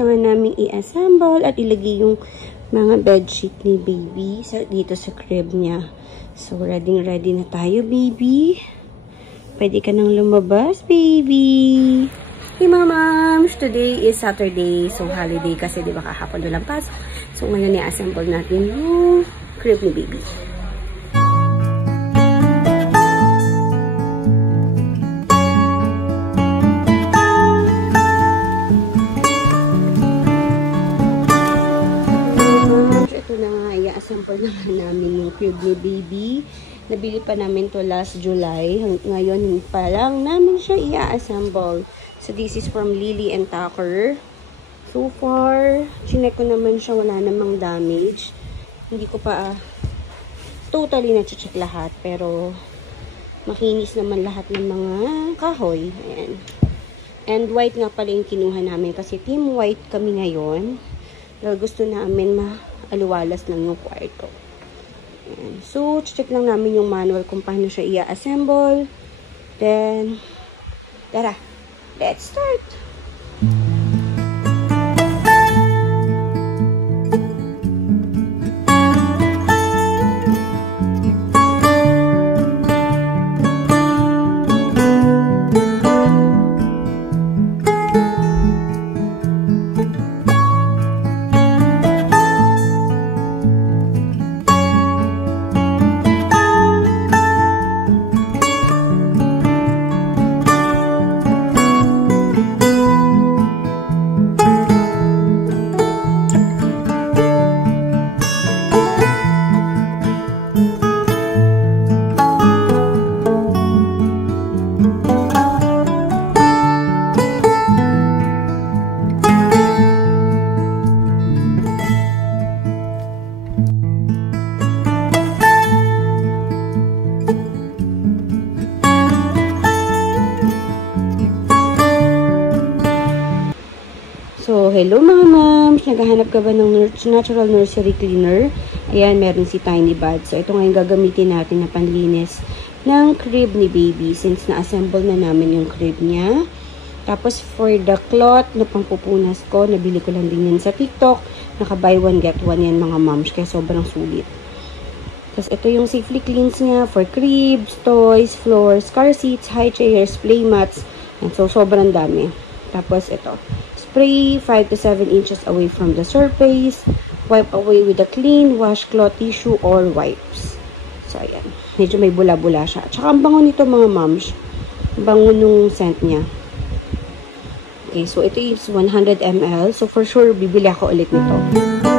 na nga namin i-assemble at ilagay yung mga bedsheet ni baby dito sa crib niya. So, ready na tayo, baby. Pwede ka nang lumabas, baby. Hey, mga moms! Today is Saturday. So, holiday kasi, di ba, kahapon walang pasok. So, ngayon i-assemble natin yung crib ni baby. I-assemble naman namin yung crib ni baby. Nabili pa namin to last July. Ngayon pa lang namin siya i-assemble. So, this is from Lily and Tucker. So far, chinek ko naman siya. Wala namang damage. Hindi ko pa totally na-check lahat. Pero, makinis naman lahat ng mga kahoy. Ayan. And white nga pala yung kinuha namin. Kasi team white kami ngayon. Dahil gusto namin aliwalas lang yung kwarto. Ayan. So, check lang namin yung manual kung paano siya i-assemble. Then, tara, let's start! So, hello mga moms! Naghahanap ka ba ng natural nursery cleaner? Ayan, meron si Tiny Bud. So, ito ngayon gagamitin natin na panlinis ng crib ni baby since na-assemble na namin yung crib niya. Tapos, for the cloth na pangpupunas ko, nabili ko lang din yan sa TikTok. Naka-buy one, get one yan mga moms. Kaya sobrang sulit. Tapos, ito yung Safely Cleans niya for cribs, toys, floors, car seats, high chairs, play mats. And so, sobrang dami. Tapos, ito. Spray 5 to 7 inches away from the surface. Wipe away with a clean washcloth, tissue, or wipes. So, ayan. Medyo may bula-bula siya. Tsaka ang bango nito mga moms. Bango nung scent niya. Okay, so ito is 100 ml. So, for sure, bibili ako ulit nito.